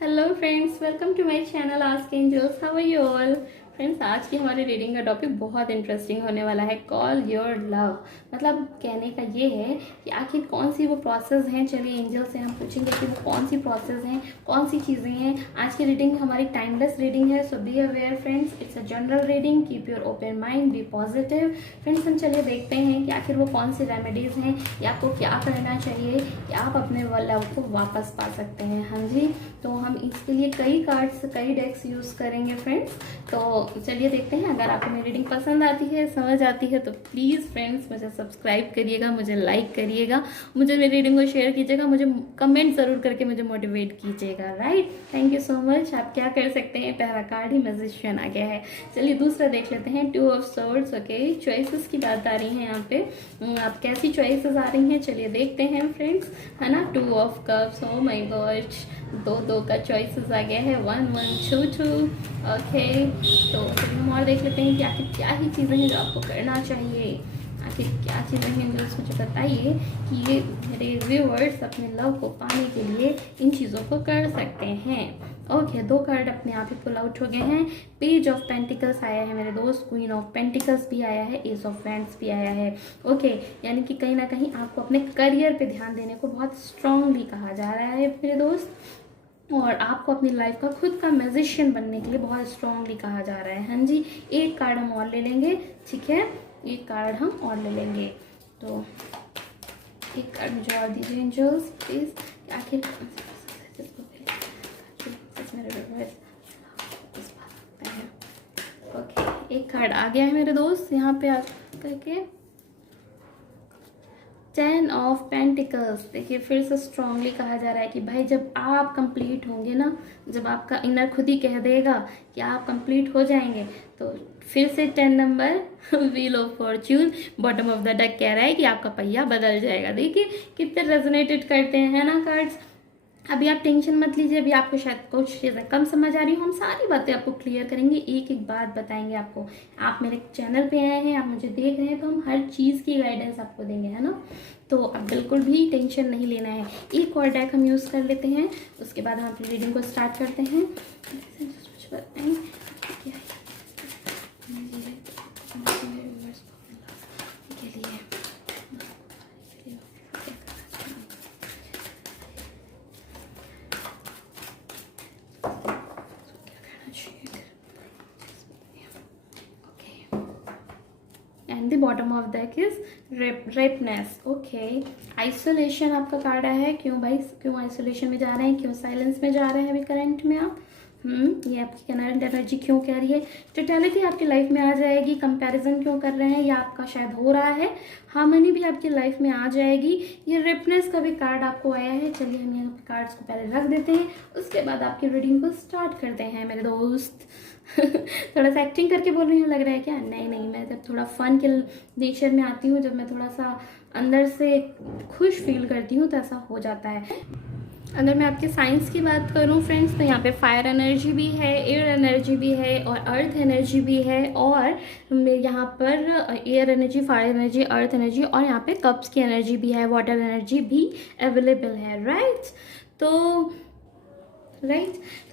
Hello friends, welcome to my channel Ask Angels. How are you all? Friends, आज की हमारी reading का topic बहुत इंटरेस्टिंग होने वाला है। Call your love. मतलब कहने का ये है कि आखिर कौन सी वो प्रोसेस हैं। चलिए एंजल से हम पूछेंगे कि वो कौन सी प्रोसेस हैं, कौन सी चीज़ें हैं। आज की रीडिंग हमारी टाइमलेस रीडिंग है, so be aware friends. It's a general reading, keep your open mind, be positive. Friends, हम चलिए देखते हैं कि आखिर वो कौन सी रेमेडीज़ हैं या आपको क्या करना चाहिए कि आप अपने लव को वापस पा सकते हैं। हाँ जी, तो हम इसके लिए कई कार्ड्स, कई डेक्स यूज़ करेंगे फ्रेंड्स। तो चलिए देखते हैं। अगर आपको मेरी रीडिंग पसंद आती है, समझ आती है, तो प्लीज़ फ्रेंड्स मुझे सब्सक्राइब करिएगा, मुझे लाइक करिएगा, मुझे मेरी रीडिंग को शेयर कीजिएगा, मुझे कमेंट ज़रूर करके मुझे मोटिवेट कीजिएगा। Right, thank you so much. आप क्या कर सकते हैं, पहला कार्ड ही मैजिशियन आ गया है। चलिए दूसरा देख लेते हैं, 2 ऑफ सोर्ड्स। ओके, चॉइसेस की बात आ रही है यहाँ पे। आप कैसी चॉइसेस आ रही हैं, चलिए देखते हैं फ्रेंड्स, है ना। 2 of cups, oh my God, दो का चॉइसेस आ गया है। 1 1 2 2। ओके, तो चलिए हम और देख लेते हैं कि आखिर क्या ही चीज़ें हैं जो आपको करना चाहिए। आखिर क्या चीज़ें हैं जो मुझे बताइए कि ये मेरे व्यूअर्स अपने लव को पाने के लिए इन चीज़ों को कर सकते हैं। ओके, 2 कार्ड अपने आप ही पुल आउट हो गए हैं। पेज ऑफ पेंटिकल्स आया है मेरे दोस्त, क्वीन ऑफ पेंटिकल्स भी आया है, एस ऑफ वैंड्स भी आया है। ओके, यानी कि कहीं ना कहीं आपको अपने करियर पे ध्यान देने को बहुत स्ट्रांगली कहा जा रहा है मेरे दोस्त, और आपको अपनी लाइफ का खुद का मैजिशियन बनने के लिए बहुत स्ट्रांगली कहा जा रहा है। हाँ जी, एक कार्ड हम और ले लेंगे, ठीक है, एक कार्ड हम और ले लेंगे। तो एक कार्ड मुझे और दीजिए एंजल्स प्लीज। आखिर ओके, एक कार्ड आ गया है मेरे दोस्त यहाँ पे आ करके, 10 ऑफ पेंटिकल्स। देखिए फिर से स्ट्रांगली कहा जा रहा है कि भाई जब आप कंप्लीट होंगे ना, जब आपका इनर खुद ही कह देगा कि आप कंप्लीट हो जाएंगे, तो फिर से 10 number wheel of Fortune bottom of the duck कह रहा है कि आपका पहिया बदल जाएगा। देखिए कितने रेजोनेटेड करते हैं ना कार्ड्स। अभी आप टेंशन मत लीजिए, अभी आपको शायद कुछ चीज़ें कम समझ आ रही हो, हम सारी बातें आपको क्लियर करेंगे, एक एक बात बताएंगे आपको। आप मेरे चैनल पे आए हैं, आप मुझे देख रहे हैं, तो हम हर चीज़ की गाइडेंस आपको देंगे, है ना। तो अब बिल्कुल भी टेंशन नहीं लेना है। एक और डेक हम यूज़ कर लेते हैं, उसके बाद हम अपनी रीडिंग को स्टार्ट करते हैं। And the bottom of that is ripeness. Okay, isolation आपका कार्ड आया है। क्यों भाई, क्यों आइसोलेशन में जा रहे हैं, क्यों साइलेंस में जा रहे हैं अभी करंट में आप? ये आपकी करंट एनर्जी क्यों कह रही है? टोटलिटी आपकी लाइफ में आ जाएगी। कंपैरिजन क्यों कर रहे हैं, या आपका शायद हो रहा है। हार्मनी भी आपकी लाइफ में आ जाएगी। ये रेपनेस का भी कार्ड आपको आया है। चलिए हम यहाँ पे कार्ड्स को पहले रख देते हैं, उसके बाद आपकी रीडिंग को स्टार्ट करते हैं मेरे दोस्त। थोड़ा सा एक्टिंग करके बोल रही हूँ, लग रहा है क्या? नहीं नहीं, मैं जब थोड़ा फन के नेचर में आती हूँ, जब मैं थोड़ा सा अंदर से खुश फील करती हूँ, तो ऐसा हो जाता है। अगर मैं आपके साइंस की बात करूं फ्रेंड्स, तो यहाँ पे फायर एनर्जी भी है, एयर एनर्जी भी है, और अर्थ एनर्जी भी है। और यहाँ पर air energy, fire energy, earth energy, और यहाँ पे कप्स की एनर्जी भी है, वाटर एनर्जी भी अवेलेबल है। राइट, तो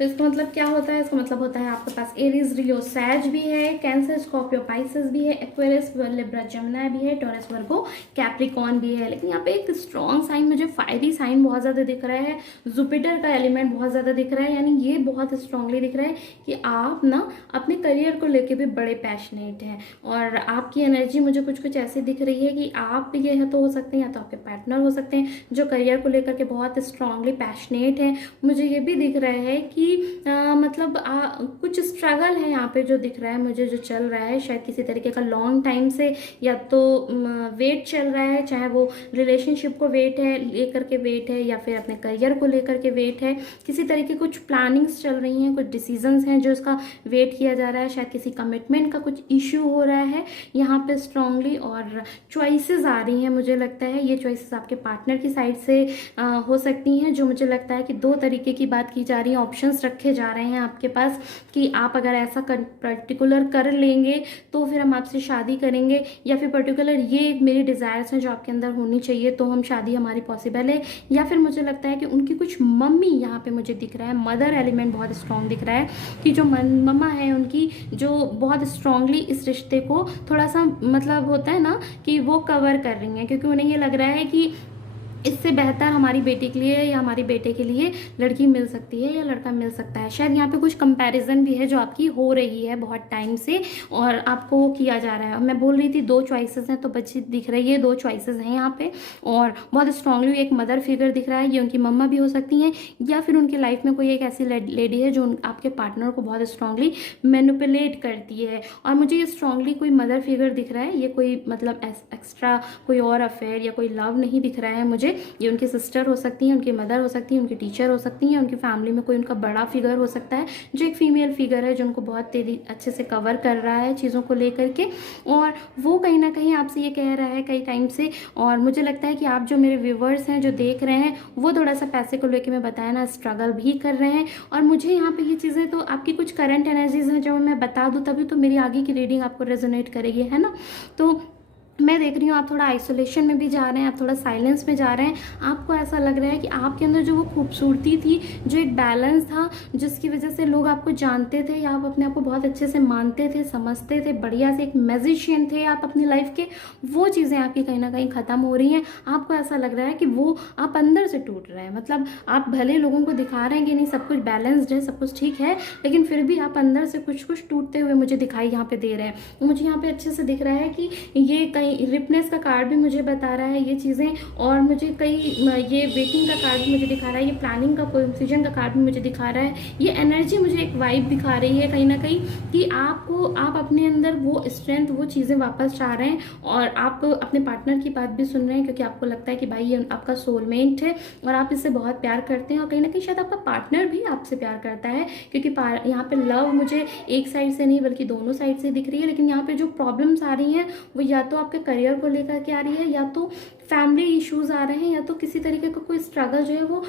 इसका मतलब क्या होता है? इसका मतलब होता है आपके पास एरीज, लियो, सैज भी है, कैंसर, स्कॉर्पियो, पाइसेस भी है, एक्वेरियस, लिब्रा, जमुना भी है, टॉरस, वर्गो, कैप्रिकॉन भी है। लेकिन यहाँ पे एक स्ट्रॉन्ग साइन, मुझे फायरी साइन बहुत ज़्यादा दिख रहा है। जुपिटर का एलिमेंट बहुत ज़्यादा दिख रहा है, यानी ये बहुत स्ट्रांगली दिख रहा है कि आप ना अपने करियर को लेके भी बड़े पैशनेट हैं। और आपकी एनर्जी मुझे कुछ कुछ ऐसी दिख रही है कि आप ये तो हो सकते हैं, या तो आपके पार्टनर हो सकते हैं जो करियर को लेकर के बहुत स्ट्रांगली पैशनेट हैं। मुझे ये भी दिख रहा है कि मतलब कुछ स्ट्रगल है यहाँ पे जो दिख रहा है मुझे, जो चल रहा है शायद किसी तरीके का लॉन्ग टाइम से, या तो वेट चल रहा है, चाहे वो रिलेशनशिप को वेट है लेकर के वेट है, या फिर अपने करियर को लेकर के वेट है। किसी तरीके कुछ प्लानिंग्स चल रही हैं, कुछ डिसीजंस हैं जो इसका वेट किया जा रहा है। शायद किसी कमिटमेंट का कुछ इश्यू हो रहा है यहाँ पे स्ट्रांगली, और चॉइसेस आ रही हैं। मुझे लगता है ये चॉइसेस आपके पार्टनर की साइड से हो सकती हैं, जो मुझे लगता है कि 2 तरीके की बात की जा रही हैं, ऑप्शंस रखे जा रहे हैं आपके पास कि आप अगर ऐसा पर्टिकुलर कर लेंगे तो फिर हम आपसे शादी करेंगे, या फिर पर्टिकुलर ये मेरी डिज़ायर्स हैं जो आपके अंदर होनी चाहिए तो हम शादी हमारी पॉसिबल है। या फिर मुझे लगता है कि उनकी कुछ मम्मी यहाँ पे मुझे दिख रहा है, मदर एलिमेंट बहुत स्ट्रॉन्ग दिख रहा है कि जो मम्मा है उनकी जो बहुत स्ट्रांगली इस रिश्ते को थोड़ा सा मतलब होता है ना कि वो कवर कर रही हैं, क्योंकि उन्हें ये लग रहा है कि इससे बेहतर हमारी बेटी के लिए या हमारे बेटे के लिए लड़की मिल सकती है या लड़का मिल सकता है। शायद यहाँ पे कुछ कंपैरिजन भी है जो आपकी हो रही है बहुत टाइम से और आपको वो किया जा रहा है। मैं बोल रही थी 2 चॉइसेस हैं तो बच्ची दिख रही है, 2 चॉइसेस हैं यहाँ पे और बहुत स्ट्रांगली एक मदर फिगर दिख रहा है। ये उनकी मम्मा भी हो सकती हैं या फिर उनकी लाइफ में कोई एक ऐसी लेडी है जो आपके पार्टनर को बहुत स्ट्रांगली मैनिपुलेट करती है। और मुझे ये स्ट्रांगली कोई मदर फिगर दिख रहा है, ये कोई मतलब एक्स्ट्रा कोई और अफेयर या कोई लव नहीं दिख रहा है मुझे। ये उनकी सिस्टर हो सकती हैं, उनकी मदर हो सकती हैं, उनकी टीचर हो सकती हैं, उनकी फैमिली में कोई उनका बड़ा फिगर हो सकता है जो एक फीमेल फिगर है जो उनको बहुत तेजी अच्छे से कवर कर रहा है चीज़ों को लेकर के, और वो कहीं ना कहीं आपसे ये कह रहा है कई टाइम से। और मुझे लगता है कि आप जो मेरे व्यूवर्स हैं जो देख रहे हैं वो थोड़ा सा पैसे को लेकर मैं बताया ना स्ट्रगल भी कर रहे हैं। और मुझे यहाँ पे ये चीज़ें तो आपकी कुछ करंट एनर्जीज हैं जो मैं बता दूँ तभी तो मेरी आगे की रीडिंग आपको रेजोनेट करेगी, है ना। तो मैं देख रही हूँ आप थोड़ा आइसोलेशन में भी जा रहे हैं, आप थोड़ा साइलेंस में जा रहे हैं। आपको ऐसा लग रहा है कि आपके अंदर जो वो खूबसूरती थी, जो एक बैलेंस था जिसकी वजह से लोग आपको जानते थे या आप अपने आप को बहुत अच्छे से मानते थे, समझते थे, बढ़िया से एक मैजिशियन थे आप अपनी लाइफ के, वो चीज़ें आपकी कहीं ना कहीं ख़त्म हो रही हैं। आपको ऐसा लग रहा है कि वो आप अंदर से टूट रहे हैं। मतलब आप भले लोगों को दिखा रहे हैं कि नहीं सब कुछ बैलेंस्ड है, सब कुछ ठीक है, लेकिन फिर भी आप अंदर से कुछ कुछ टूटते हुए मुझे दिखाई यहाँ पे दे रहे हैं। मुझे यहाँ पे अच्छे से दिख रहा है कि ये कहीं रिपनेस का कार्ड भी मुझे बता रहा है ये चीज़ें, और मुझे कई ये वेटिंग का कार्ड भी मुझे दिखा रहा है, ये प्लानिंग का कोइंसिडेंट का कार्ड भी मुझे दिखा रहा है। ये एनर्जी मुझे एक वाइब दिखा रही है कहीं ना कहीं कि आप अपने अंदर वो स्ट्रेंथ, वो चीज़ें वापस चाह रहे हैं और आप अपने पार्टनर की बात भी सुन रहे हैं क्योंकि आपको लगता है कि भाई ये आपका सोलमेट है और आप इससे बहुत प्यार करते हैं और कहीं ना कहीं शायद आपका पार्टनर भी आपसे प्यार करता है, क्योंकि यहाँ पे लव मुझे एक साइड से नहीं बल्कि दोनों साइड से दिख रही है। लेकिन यहाँ पे जो प्रॉब्लम्स आ रही हैं वो या तो आपके करियर को लेकर के आ रही है, या तो फैमिली इश्यूज आ रहे हैं, या तो किसी तरीके का कोई स्ट्रगल जो है वो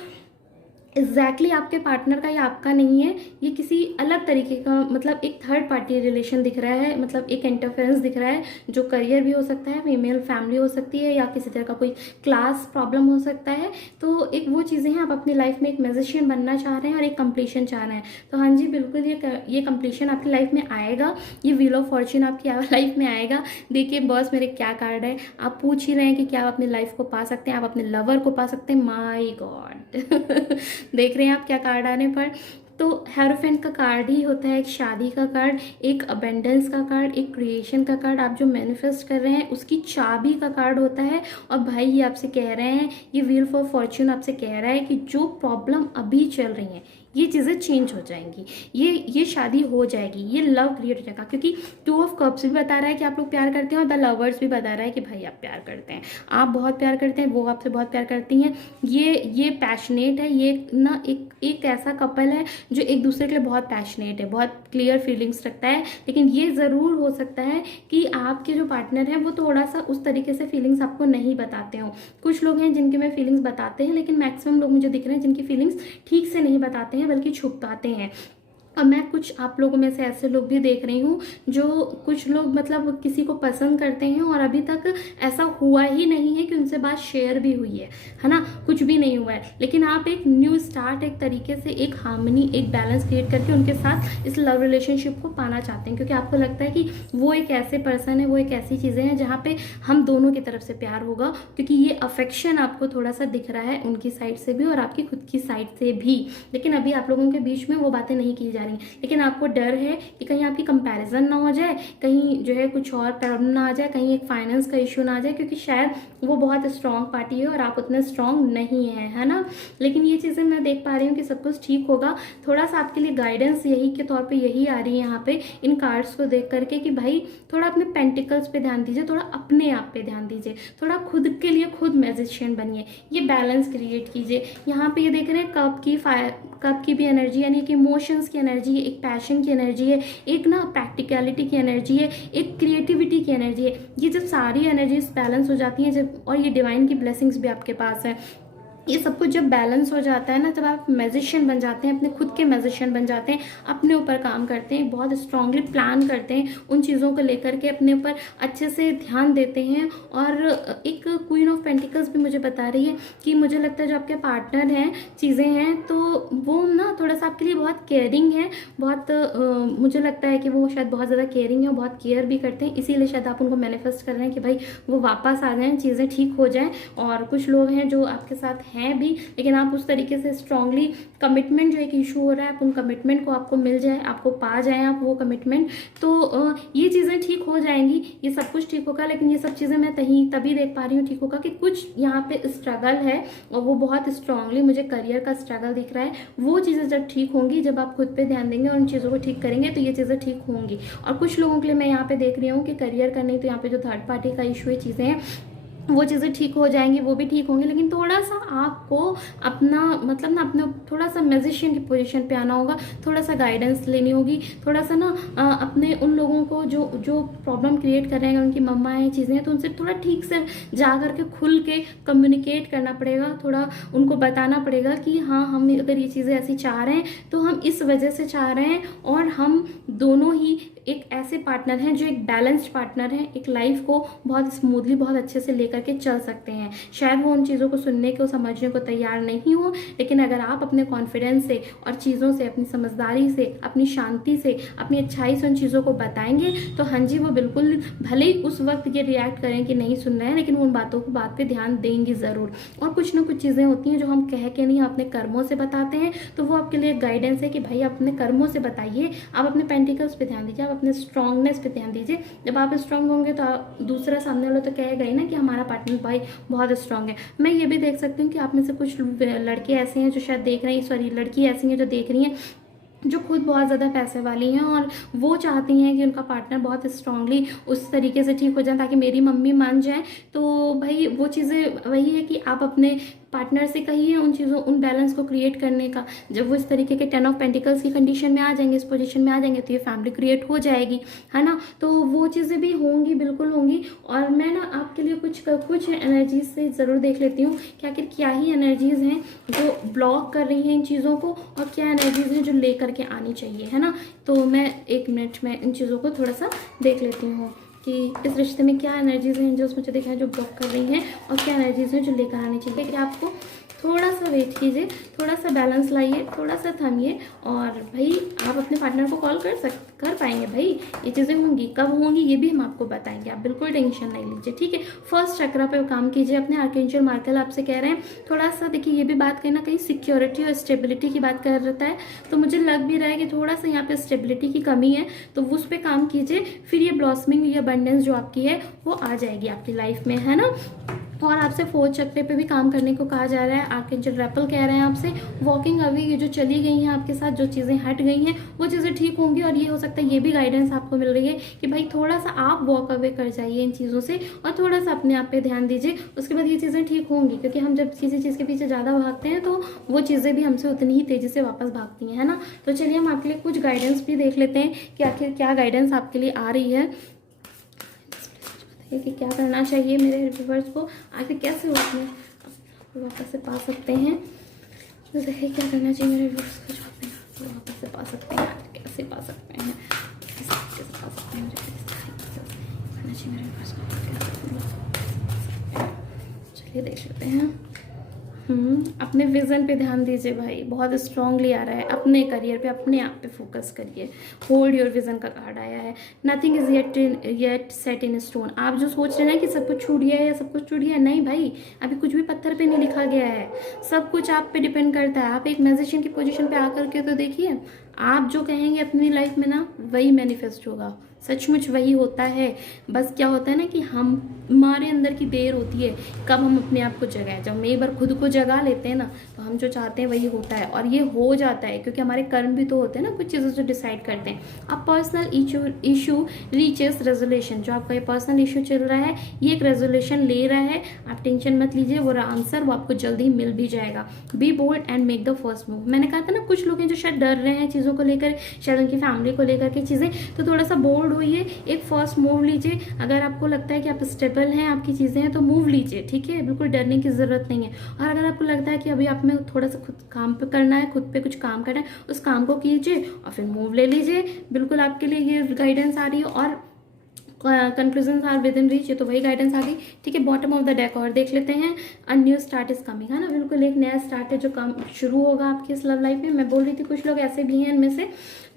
एग्जैक्टली आपके पार्टनर का या आपका नहीं है, ये किसी अलग तरीके का मतलब एक थर्ड पार्टी रिलेशन दिख रहा है, मतलब एक इंटरफेरेंस दिख रहा है जो करियर भी हो सकता है, फीमेल फैमिली हो सकती है, या किसी तरह का कोई क्लास प्रॉब्लम हो सकता है। तो एक वो चीज़ें हैं, आप अपनी लाइफ में एक मैजिशियन बनना चाह रहे हैं और एक कंप्लीशन चाह रहे हैं। तो हाँ जी बिल्कुल ये कंप्लीशन आपकी लाइफ में आएगा, ये व्हील ऑफ फॉर्च्यून आपकी लाइफ में आएगा। देखिए बॉस मेरे क्या कार्ड है, आप पूछ ही रहे हैं कि क्या आप अपनी लाइफ को पा सकते हैं, आप अपने लवर को पा सकते हैं। माई गॉड देख रहे हैं आप क्या कार्ड आने पर। तो हेरोफेंट का कार्ड ही होता है एक शादी का कार्ड, एक अबेंडेंस का कार्ड, एक क्रिएशन का कार्ड। आप जो मैनिफेस्ट कर रहे हैं उसकी चाबी का कार्ड होता है। और भाई ये आपसे कह रहे हैं, ये व्हील ऑफ फॉर्च्यून आपसे कह रहा है कि जो प्रॉब्लम अभी चल रही हैं ये चीज़ें चेंज हो जाएंगी, ये शादी हो जाएगी, ये लव क्रिएट हो जाएगा। क्योंकि 2 ऑफ कप्स भी बता रहा है कि आप लोग प्यार करते हैं और द लवर्स भी बता रहा है कि भाई आप प्यार करते हैं, आप बहुत प्यार करते हैं, वो आपसे बहुत प्यार करती हैं। ये पैशनेट है, ये ना एक ऐसा कपल है जो एक दूसरे के लिए बहुत पैशनेट है, बहुत क्लियर फीलिंग्स रखता है। लेकिन ये ज़रूर हो सकता है कि आपके जो पार्टनर हैं वो थोड़ा सा उस तरीके से फीलिंग्स आपको नहीं बताते हो। कुछ लोग हैं जिनके में फीलिंग्स बताते हैं, लेकिन मैक्सिमम लोग मुझे दिख रहे हैं जिनकी फीलिंग्स ठीक से नहीं बताते हैं बल्कि छुपाते हैं। और मैं कुछ आप लोगों में से ऐसे लोग भी देख रही हूँ जो कुछ लोग मतलब किसी को पसंद करते हैं और अभी तक ऐसा हुआ ही नहीं है कि उनसे बात शेयर भी हुई है ना, कुछ भी नहीं हुआ है। लेकिन आप एक न्यू स्टार्ट, एक तरीके से एक हार्मनी, एक बैलेंस क्रिएट करके उनके साथ इस लव रिलेशनशिप को पाना चाहते हैं, क्योंकि आपको लगता है कि वो एक ऐसे पर्सन है, वो एक ऐसी चीज़ें हैं जहाँ पे हम दोनों की तरफ से प्यार होगा, क्योंकि ये अफेक्शन आपको थोड़ा सा दिख रहा है उनकी साइड से भी और आपकी खुद की साइड से भी। लेकिन अभी आप लोगों के बीच में वो बातें नहीं की जा, लेकिन आपको डर है कि कहीं आपकी कंपैरिजन ना हो जाए, कहीं जो है कुछ और प्रॉब्लम ना आ जाए, कहीं एक फाइनेंस का इशू ना आ जाए, क्योंकि शायद वो बहुत स्ट्रांग पार्टी है और आप उतने स्ट्रांग नहीं हैं, है ना। लेकिन ये चीज़ें मैं देख पा रही हूँ कि सब कुछ ठीक होगा। थोड़ा सा आपके लिए गाइडेंस यही के तौर पे यही आ रही है यहाँ पे इन कार्ड्स को देख करके कि भाई थोड़ा अपने पेंटिकल्स पे ध्यान दीजिए, थोड़ा अपने आप पे ध्यान दीजिए, थोड़ा खुद के लिए खुद मैजिशियन बनिए, ये बैलेंस क्रिएट कीजिए। यहाँ पे ये देख रहे हैं कप की भी एनर्जी, यानी कि इमोशंस की एनर्जी है, एक पैशन की एनर्जी है, एक ना प्रैक्टिकलिटी की एनर्जी है, एक क्रिएटिविटी की एनर्जी है। ये जब सारी एनर्जीज बैलेंस हो जाती हैं जब, और ये डिवाइन की ब्लेसिंग्स भी आपके पास है, ये सब कुछ जब बैलेंस हो जाता है ना, तब आप मैजिशियन बन जाते हैं, अपने खुद के मैजिशियन बन जाते हैं, अपने ऊपर काम करते हैं, बहुत स्ट्रांगली प्लान करते हैं उन चीज़ों को लेकर के, अपने ऊपर अच्छे से ध्यान देते हैं। और एक क्वीन ऑफ पेंटिकल्स भी मुझे बता रही है कि मुझे लगता है जो आपके पार्टनर हैं, चीज़ें हैं, तो वो ना थोड़ा सा आपके लिए बहुत केयरिंग है, बहुत मुझे लगता है कि वो शायद बहुत ज़्यादा केयरिंग है, बहुत केयर भी करते हैं, इसीलिए शायद आप उनको मैनिफेस्ट कर रहे हैं कि भाई वो वापस आ जाएं, चीज़ें ठीक हो जाएं। और कुछ लोग हैं जो आपके साथ हैं भी, लेकिन आप उस तरीके से स्ट्रांगली कमिटमेंट जो एक इशू हो रहा है, आप उन कमिटमेंट को आपको मिल जाए, आपको पा जाए आप वो कमिटमेंट, तो ये चीज़ें ठीक हो जाएंगी, ये सब कुछ ठीक होगा। लेकिन ये सब चीज़ें मैं तभी देख पा रही हूँ ठीक होगा कि कुछ यहाँ पे स्ट्रगल है, और वो बहुत स्ट्रांगली मुझे करियर का स्ट्रगल दिख रहा है। वो चीज़ें जब ठीक होंगी, जब आप खुद पे ध्यान देंगे और उन चीज़ों को ठीक करेंगे, तो ये चीज़ें ठीक होंगी। और कुछ लोगों के लिए मैं यहाँ पे देख रही हूँ कि करियर का नहीं, तो यहाँ पे जो थर्ड पार्टी का इशू है, चीज़ें हैं, वो चीज़ें ठीक हो जाएंगी, वो भी ठीक होंगी। लेकिन थोड़ा सा आपको अपना मतलब ना अपने थोड़ा सा मैजिशियन की पोजीशन पे आना होगा, थोड़ा सा गाइडेंस लेनी होगी, थोड़ा सा ना अपने उन लोगों को जो जो प्रॉब्लम क्रिएट कर रहे हैं, उनकी मम्मा है, चीज़ें हैं, तो उनसे थोड़ा ठीक से जा करके खुल के कम्युनिकेट करना पड़ेगा, थोड़ा उनको बताना पड़ेगा कि हाँ, हम अगर ये चीज़ें ऐसी चाह रहे हैं तो हम इस वजह से चाह रहे हैं, और हम दोनों ही एक ऐसे पार्टनर हैं जो एक बैलेंस्ड पार्टनर हैं, एक लाइफ को बहुत स्मूथली, बहुत अच्छे से लेकर के चल सकते हैं। शायद वो उन चीज़ों को सुनने को, समझने को तैयार नहीं हो, लेकिन अगर आप अपने कॉन्फिडेंस से और चीज़ों से, अपनी समझदारी से, अपनी शांति से, अपनी अच्छाई से उन चीज़ों को बताएंगे, तो हाँ जी, वो बिल्कुल, भले ही उस वक्त ये रिएक्ट करें कि नहीं सुन रहे हैं, लेकिन वो उन बातों को बात पे ध्यान देंगी ज़रूर। और कुछ ना कुछ चीज़ें होती हैं जो हम कह के नहीं, अपने कर्मों से बताते हैं, तो वो आपके लिए गाइडेंस है कि भाई आप अपने कर्मों से बताइए, आप अपने पेंटिकल्स पे ध्यान दीजिए, आप अपने स्ट्रांगनेस पे ध्यान दीजिए। जब आप स्ट्रांग होंगे तो दूसरा सामने वाला तो कहेगा ही ना कि हमारा पार्टनर भाई बहुत स्ट्रांग है। मैं ये भी देख सकती हूँ कि आप में से कुछ लड़के ऐसे हैं जो शायद देख रहे हैं, सॉरी लड़की ऐसी हैं जो देख रही हैं, जो खुद बहुत ज़्यादा पैसे वाली हैं, और वो चाहती हैं कि उनका पार्टनर बहुत स्ट्रांगली उस तरीके से ठीक हो जाए ताकि मेरी मम्मी मान जाए। तो भाई वो चीज़ें वही है कि आप अपने पार्टनर से कहिए उन चीज़ों, उन बैलेंस को क्रिएट करने का। जब वो इस तरीके के 10 ऑफ पेंटिकल्स की कंडीशन में आ जाएंगे, इस पोजीशन में आ जाएंगे, तो ये फैमिली क्रिएट हो जाएगी, है ना। तो वो चीज़ें भी होंगी, बिल्कुल होंगी। और मैं ना आपके लिए कुछ एनर्जीज से ज़रूर देख लेती हूँ कि आखिर क्या ही एनर्जीज हैं जो ब्लॉक कर रही हैं इन चीज़ों को, और क्या एनर्जीज हैं जो लेकर के आनी चाहिए, है ना। तो मैं 1 मिनट में इन चीज़ों को थोड़ा सा देख लेती हूँ कि इस रिश्ते में क्या एनर्जीज हैं जो उसमें मुझे दिखा है जो ब्लॉक कर रही हैं, और क्या एनर्जीज हैं जो लेकर आनी चाहिए। कि आपको थोड़ा सा वेट कीजिए, थोड़ा सा बैलेंस लाइए, थोड़ा सा थमिए, और भाई आप अपने पार्टनर को कॉल कर पाएंगे। भाई ये चीज़ें होंगी, कब होंगी ये भी हम आपको बताएंगे, आप बिल्कुल टेंशन नहीं लीजिए, ठीक है। फर्स्ट चक्रा पे काम कीजिए अपने। आर्कएंजल माइकल आपसे कह रहे हैं थोड़ा सा, देखिए ये भी बात कहीं ना कहीं सिक्योरिटी और स्टेबिलिटी की बात कर रहा है, तो मुझे लग भी रहा है कि थोड़ा सा यहाँ पे स्टेबिलिटी की कमी है, तो उस पर काम कीजिए, फिर ये ब्लॉसमिंग, ये अबंडेंस जो आपकी है वो आ जाएगी आपकी लाइफ में, है ना। और आपसे 4th चक्रे पे भी काम करने को कहा जा रहा है। आर्कएंजल रैपल कह रहे हैं आपसे वॉकिंग अवे, ये जो चली गई हैं आपके साथ, जो चीज़ें हट गई हैं वो चीज़ें ठीक होंगी। और ये हो सकता है ये भी गाइडेंस आपको मिल रही है कि भाई थोड़ा सा आप वॉक अवे कर जाइए इन चीज़ों से, और थोड़ा सा अपने आप पे ध्यान दीजिए, उसके बाद ये चीज़ें ठीक होंगी। क्योंकि हम जब किसी चीज़ के पीछे ज़्यादा भागते हैं तो वो चीज़ें भी हमसे उतनी ही तेज़ी से वापस भागती हैं, है ना। तो चलिए हम आपके लिए कुछ गाइडेंस भी देख लेते हैं कि आखिर क्या गाइडेंस आपके लिए आ रही है, कि क्या करना चाहिए मेरे व्यूअर्स को, आखिर कैसे वो अपने वापस से पा सकते हैं। तो देखिए क्या करना चाहिए मेरे व्यूअर्स को, जो अपने वापस से पा सकते हैं, कैसे पा सकते हैं, कैसे पा सकते हैं, करना चाहिए मेरे व्यूअर्स को। चलिए देख लेते हैं। अपने विज़न पे ध्यान दीजिए भाई, बहुत स्ट्रांगली आ रहा है। अपने करियर पे, अपने आप पे फोकस करिए। होल्ड योर विज़न का कार्ड आया है। Nothing is yet set in stone. आप जो सोच रहे हैं कि सब कुछ छूट गया है या सब कुछ छूट गया है, नहीं भाई, अभी कुछ भी पत्थर पे नहीं लिखा गया है। सब कुछ आप पे डिपेंड करता है। आप एक मैजिशियन की पोजीशन पे आकर के तो देखिए, आप जो कहेंगे अपनी लाइफ में ना, वही मैनिफेस्ट होगा। सचमुच वही होता है। बस क्या होता है ना कि हमारे अंदर की देर होती है, कब हम अपने आप को जगाएं। जब हम एक बार खुद को जगा लेते हैं ना, तो हम जो चाहते हैं वही होता है, और ये हो जाता है क्योंकि हमारे कर्म भी तो होते हैं ना, कुछ चीज़ें जो डिसाइड करते हैं। अब पर्सनल इशू रीचेस रेजोल्यूशन, जो आपका ये पर्सनल इशू चल रहा है, ये एक रेजोल्यूशन ले रहा है। आप टेंशन मत लीजिए, वो आंसर वो आपको जल्दी मिल भी जाएगा। Be bold and make the first move. मैंने कहा था ना, कुछ लोग हैं जो शायद डर रहे हैं चीज़ों को लेकर, शायद उनकी फैमिली को लेकर के चीज़ें, तो थोड़ा सा बोल्ड होइए, एक फर्स्ट मूव लीजिए। अगर आपको लगता है कि आप स्टेबल हैं, आपकी चीज़ें हैं, तो मूव लीजिए, ठीक है, बिल्कुल डरने की ज़रूरत नहीं है। और अगर आपको लगता है कि अभी आप में थोड़ा सा खुद काम पे करना है, खुद पे कुछ काम करना है, उस काम को कीजिए और फिर मूव ले लीजिए। बिल्कुल आपके लिए ये गाइडेंस आ रही है। और conclusion are within reach, ये तो वही गाइडेंस आ गई, ठीक है। बॉटम ऑफ द डेक और देख लेते हैं। A new start is coming, है ना, बिल्कुल एक नया स्टार्ट है जो कम शुरू होगा आपकी इस लव लाइफ में। मैं बोल रही थी कुछ लोग ऐसे भी हैं इनमें से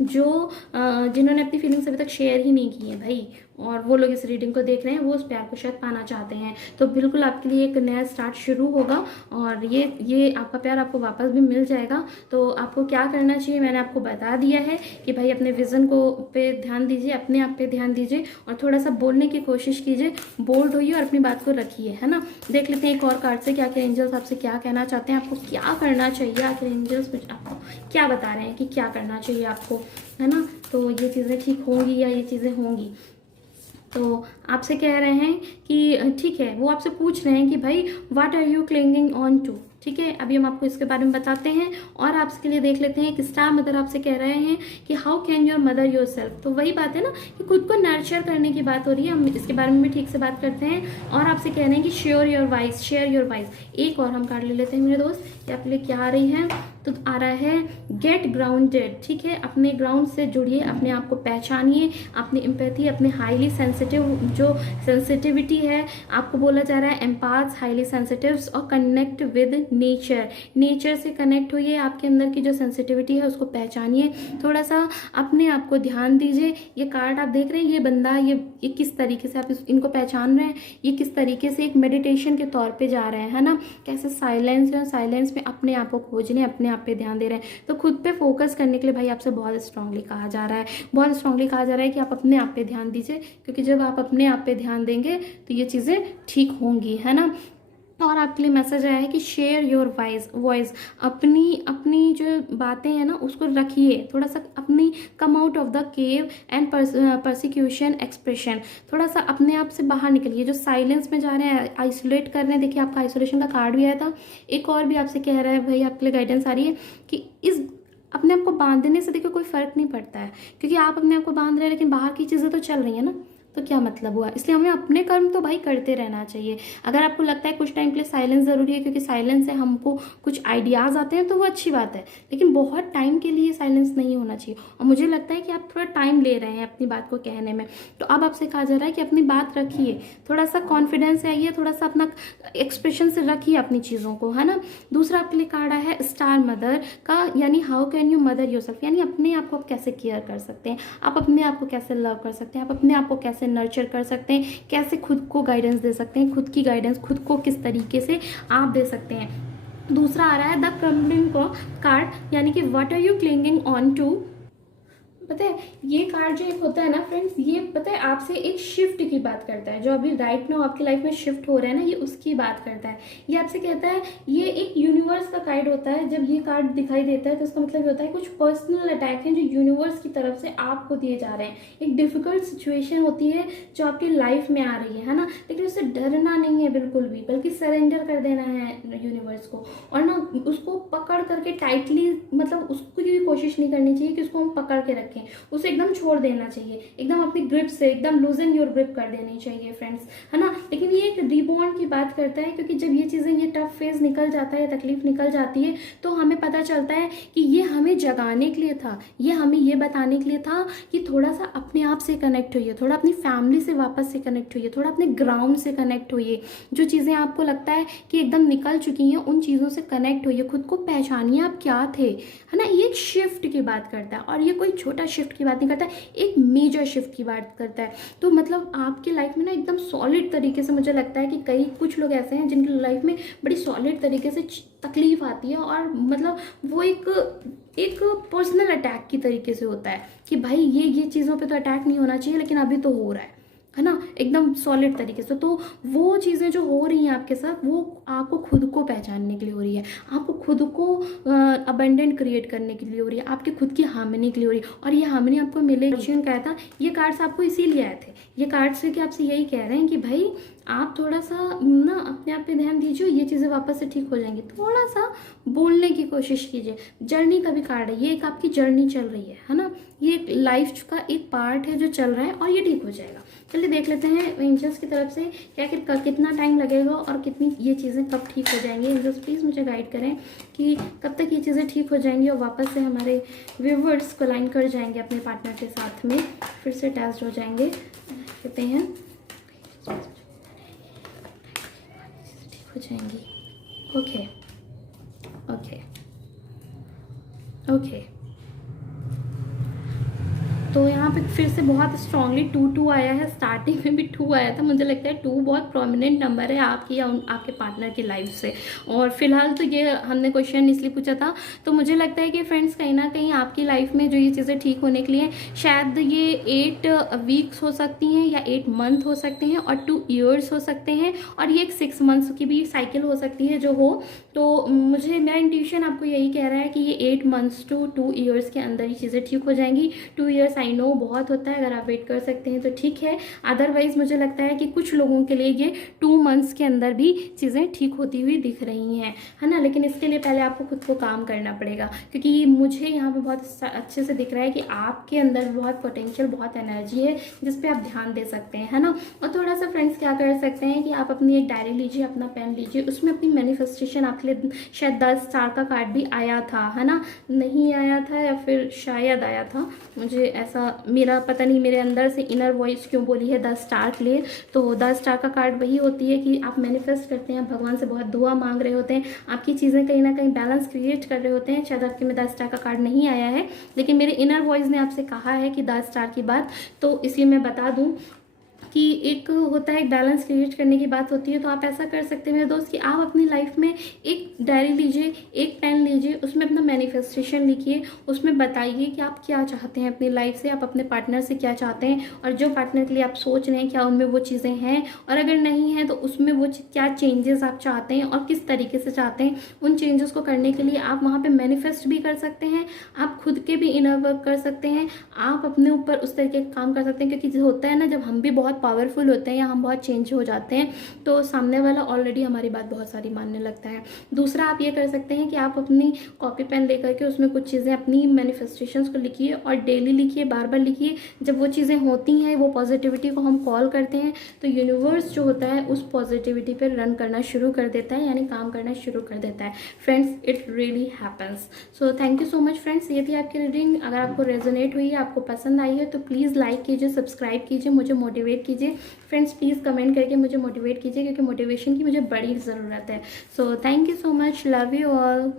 जो जिन्होंने अपनी फीलिंग्स अभी तक शेयर ही नहीं की है भाई, और वो लोग इस रीडिंग को देख रहे हैं, वो उस प्यार को शायद पाना चाहते हैं। तो बिल्कुल आपके लिए एक नया स्टार्ट शुरू होगा और ये आपका प्यार आपको वापस भी मिल जाएगा। तो आपको क्या करना चाहिए मैंने आपको बता दिया है कि भाई अपने विजन को पे ध्यान दीजिए, अपने आप पे ध्यान दीजिए और थोड़ा सा बोलने की कोशिश कीजिए, बोल्ड होइए और अपनी बात को रखिए, है ना। देख लेते हैं एक और कार्ड से कि आखिर एंजल्स आपसे क्या कहना चाहते हैं, आपको क्या करना चाहिए, आखिर एंजल्स आपको क्या बता रहे हैं कि क्या करना चाहिए आपको, है ना। तो ये चीज़ें ठीक होंगी या ये चीज़ें होंगी। तो आपसे कह रहे हैं कि ठीक है, वो आपसे पूछ रहे हैं कि भाई what are you clinging on to, ठीक है। अभी हम आपको इसके बारे में बताते हैं। और आपके लिए देख लेते हैं कि स्टार मदर आपसे कह रहे हैं कि how can your mother your self. तो वही बात है ना कि खुद को नर्चर करने की बात हो रही है, हम इसके बारे में भी ठीक से बात करते हैं। और आपसे कह रहे हैं कि share your wise, share your wise. एक और हम कार्ड ले लेते हैं मेरे दोस्त कि आपके लिए क्या आ रही है। तो आ रहा है गेट ग्राउंडेड, ठीक है। अपने ग्राउंड से जुड़िए, अपने आप को पहचानिए, अपनी एम्पैथी, अपने हाईली सेंसिटिव जो सेंसिटिविटी है, आपको बोला जा रहा है एम्पाथ्स, हाईली सेंसिटिव्स, और कनेक्ट विद नेचर, नेचर से कनेक्ट होइए। आपके अंदर की जो सेंसिटिविटी है उसको पहचानिए, थोड़ा सा अपने आप को ध्यान दीजिए। ये कार्ड आप देख रहे हैं, ये बंदा ये किस तरीके से आप इनको पहचान रहे हैं, ये किस तरीके से एक मेडिटेशन के तौर पे जा रहे हैं, है ना। कैसे साइलेंस है, साइलेंस में अपने आप को खोजने, अपने आप पे ध्यान दे रहे हैं। तो खुद पे फोकस करने के लिए भाई आपसे बहुत स्ट्रांगली कहा जा रहा है, बहुत स्ट्रांगली कहा जा रहा है कि आप अपने आप पे ध्यान दीजिए, क्योंकि जब आप अपने आप पे ध्यान देंगे तो ये चीज़ें ठीक होंगी, है ना। और आपके लिए मैसेज आया है कि शेयर योर वॉइस, अपनी जो बातें हैं ना उसको रखिए, थोड़ा सा अपनी come out of the cave and persecution expression, थोड़ा सा अपने आप से बाहर निकलिए। जो साइलेंस में जा रहे हैं, आइसोलेट कर रहे हैं, देखिए आपका आइसोलेशन का कार्ड भी आया था। एक और भी आपसे कह रहा है भाई, आपके लिए गाइडेंस आ रही है कि इस अपने आप को बांधने से देखिए कोई फर्क नहीं पड़ता है, क्योंकि आप अपने आप को बांध रहे हैं लेकिन बाहर की चीज़ें तो चल रही है ना, तो क्या मतलब हुआ। इसलिए हमें अपने कर्म तो भाई करते रहना चाहिए। अगर आपको लगता है कुछ टाइम के लिए साइलेंस ज़रूरी है, क्योंकि साइलेंस से हमको कुछ आइडियाज़ आते हैं, तो वो अच्छी बात है, लेकिन बहुत टाइम के लिए साइलेंस नहीं होना चाहिए। और मुझे लगता है कि आप थोड़ा टाइम ले रहे हैं अपनी बात को कहने में, तो अब आपसे कहा जा रहा है कि अपनी बात रखिए, थोड़ा सा कॉन्फिडेंस से आइए, थोड़ा सा अपना एक्सप्रेशन से रखिए अपनी चीज़ों को, है ना। दूसरा आपके लिए कार्ड है स्टार मदर का, यानी how can you mother yourself, यानी अपने आप को आप कैसे केयर कर सकते हैं, आप अपने आप को कैसे लव कर सकते हैं, आप अपने आप को कैसे नर्चर कर सकते हैं, कैसे खुद को गाइडेंस दे सकते हैं, खुद की गाइडेंस खुद को किस तरीके से आप दे सकते हैं। दूसरा आ रहा है द क्रम्बलिंग कार्ड, यानी कि what are you clinging on to. पता है ये कार्ड जो एक होता है ना फ्रेंड्स, ये पता है आपसे एक शिफ्ट की बात करता है, जो अभी राइट नाउ आपकी लाइफ में शिफ्ट हो रहा है ना, ये उसकी बात करता है। ये आपसे कहता है, ये एक यूनिवर्स का कार्ड होता है। जब ये कार्ड दिखाई देता है तो उसका मतलब ये होता है कुछ पर्सनल अटैक हैं जो यूनिवर्स की तरफ से आपको दिए जा रहे हैं। एक डिफिकल्ट सिचुएशन होती है जो आपकी लाइफ में आ रही है ना, लेकिन उससे डरना नहीं है बिल्कुल भी, बल्कि सरेंडर कर देना है यूनिवर्स को, और ना उसको पकड़ करके टाइटली, मतलब उसको भी कोशिश नहीं करनी चाहिए कि उसको हम पकड़ के रखें, उसे एकदम छोड़ देना चाहिए, एकदम अपनी ग्रिप से एकदम लूजन योर ग्रिप कर देनी चाहिए फ्रेंड्स, है ना। लेकिन ये एक रिबॉन्ड की बात करता है, क्योंकि जब ये चीज़ें, ये टफ फेज निकल जाता है, तकलीफ निकल जाती है, तो हमें पता चलता है कि ये हमें जगाने के लिए था, ये हमें ये बताने के लिए था कि थोड़ा सा अपने आप से कनेक्ट होइए, थोड़ा अपनी फैमिली से वापस से कनेक्ट होइए, थोड़ा अपने ग्राउंड से कनेक्ट होइए। जो चीज़ें आपको लगता है कि एकदम निकल चुकी हैं, उन चीज़ों से कनेक्ट होइए, खुद को पहचानिए आप क्या थे, है ना। ये एक शिफ्ट की बात करता है, और ये कोई छोटा शिफ्ट की बात नहीं करता, एक मेजर शिफ्ट की बात करता है। तो मतलब आपकी लाइफ में ना एकदम सॉलिड तरीके से, मुझे लगता है कि कई कुछ लोग ऐसे हैं जिनकी लाइफ में बड़ी सॉलिड तरीके से तकलीफ आती है, और मतलब वो एक पर्सनल अटैक की तरीके से होता है कि भाई ये चीज़ों पे तो अटैक नहीं होना चाहिए, लेकिन अभी तो हो रहा है ना, एकदम सॉलिड तरीके से। तो वो चीज़ें जो हो रही हैं आपके साथ, वो आपको खुद को पहचानने के लिए हो रही है, आपको खुद को अबंडेंट क्रिएट करने के लिए हो रही है, आपकी खुद की हार्मनी के लिए हो रही है, और ये हार्मनी आपको मिलेगी। कहा था ये कार्ड्स आपको इसीलिए आए थे, ये कार्ड्स से कि आपसे यही कह रहे हैं कि भाई आप थोड़ा सा ना अपने आप पे ध्यान दीजिए, ये चीज़ें वापस से ठीक हो जाएंगी। थोड़ा सा बोलने की कोशिश कीजिए। जर्नी का भी कार्ड है, ये एक आपकी जर्नी चल रही है ना। ना, ये एक लाइफ का एक पार्ट है जो चल रहा है और ये ठीक हो जाएगा। चलिए देख लेते हैं एंजल्स की तरफ से क्या कितना टाइम लगेगा और कितनी ये चीज़ें कब ठीक हो जाएंगी। एंजल्स प्लीज़ मुझे गाइड करें कि कब तक ये चीज़ें ठीक हो जाएंगी और वापस से हमारे व्यूवर्स को लाइन कर जाएंगे अपने पार्टनर के साथ में, फिर से अटैच हो जाएंगे। कहते हैं ठीक हो जाएंगी। Okay okay okay. तो यहाँ पे फिर से बहुत स्ट्रांगली 2 आया है। स्टार्टिंग में भी 2 आया था। मुझे लगता है 2 बहुत प्रोमिनेंट नंबर है आपकी या आपके पार्टनर की लाइफ से। और फिलहाल तो ये हमने क्वेश्चन इसलिए पूछा था, तो मुझे लगता है कि फ्रेंड्स कहीं ना कहीं आपकी लाइफ में जो ये चीज़ें ठीक होने के लिए शायद ये 8 वीक्स हो सकती हैं या 8 मंथ हो सकते हैं और 2 ईयर्स हो सकते हैं और ये एक 6 मंथ्स की भी साइकिल हो सकती है जो हो। तो मुझे मेरा इंट्यूशन आपको यही कह रहा है कि ये 8 मंथ्स टू 2 ईयर्स के अंदर ही चीज़ें ठीक हो जाएंगी। 2 ईयर्स आई नो बहुत होता है, अगर आप वेट कर सकते हैं तो ठीक है। अदरवाइज मुझे लगता है कि कुछ लोगों के लिए ये 2 मंथ्स के अंदर भी चीज़ें ठीक होती हुई दिख रही हैं, है ना। लेकिन इसके लिए पहले आपको खुद को काम करना पड़ेगा, क्योंकि मुझे यहाँ पे बहुत अच्छे से दिख रहा है कि आपके अंदर बहुत पोटेंशियल, बहुत एनर्जी है जिस पे आप ध्यान दे सकते हैं, है ना। और थोड़ा सा फ्रेंड्स क्या कर सकते हैं कि आप अपनी एक डायरी लीजिए, अपना पेन लीजिए, उसमें अपनी मैनिफेस्टेशन, आपके लिए शायद 10 स्टार का कार्ड भी आया था, है ना, नहीं आया था या फिर शायद आया था, मुझे ऐसा, मेरा पता नहीं, मेरे अंदर से इनर वॉइस क्यों बोली है 10 स्टार के लिए। तो 10 स्टार का कार्ड वही होती है कि आप मैनिफेस्ट करते हैं, भगवान से बहुत दुआ मांग रहे होते हैं, आपकी चीज़ें कहीं ना कहीं बैलेंस क्रिएट कर रहे होते हैं। शायद आपके में 10 स्टार का कार्ड नहीं आया है, लेकिन मेरे इनर वॉइस ने आपसे कहा है कि 10 स्टार की बात, तो इसलिए मैं बता दूँ कि एक होता है, एक बैलेंस क्रिएट करने की बात होती है। तो आप ऐसा कर सकते हैं मेरे दोस्त कि आप अपनी लाइफ में एक डायरी लीजिए, एक पेन लीजिए, उसमें अपना मैनिफेस्टेशन लिखिए, उसमें बताइए कि आप क्या चाहते हैं अपनी लाइफ से, आप अपने पार्टनर से क्या चाहते हैं, और जो पार्टनर के लिए आप सोच रहे हैं क्या उनमें वो चीज़ें हैं, और अगर नहीं है तो उसमें वो क्या चेंजेस आप चाहते हैं और किस तरीके से चाहते हैं। उन चेंजेस को करने के लिए आप वहाँ पर मैनिफेस्ट भी कर सकते हैं, आप खुद के भी इनर वर्क कर सकते हैं, आप अपने ऊपर उस तरीके का काम कर सकते हैं। क्योंकि होता है ना, जब हम भी बहुत पावरफुल होते हैं या हम बहुत चेंज हो जाते हैं तो सामने वाला ऑलरेडी हमारी बात बहुत सारी मानने लगता है। दूसरा आप ये कर सकते हैं कि आप अपनी कॉपी पेन लेकर के उसमें कुछ चीज़ें, अपनी मैनिफेस्टेशंस को लिखिए और डेली लिखिए, बार बार लिखिए। जब वो चीज़ें होती हैं, वो पॉजिटिविटी को हम कॉल करते हैं, तो यूनिवर्स जो होता है उस पॉजिटिविटी पर रन करना शुरू कर देता है, यानी काम करना शुरू कर देता है। Friends, it really happens. So thank you so much friends, ये थी आपकी रीडिंग। अगर आपको रेजोनेट हुई है, आपको पसंद आई है, तो प्लीज़ लाइक कीजिए, सब्सक्राइब कीजिए, मुझे मोटिवेट कीजिए। फ्रेंड्स प्लीज़ कमेंट करके मुझे मोटिवेट कीजिए, क्योंकि मोटिवेशन की मुझे बड़ी ज़रूरत है। So thank you so much, love you all.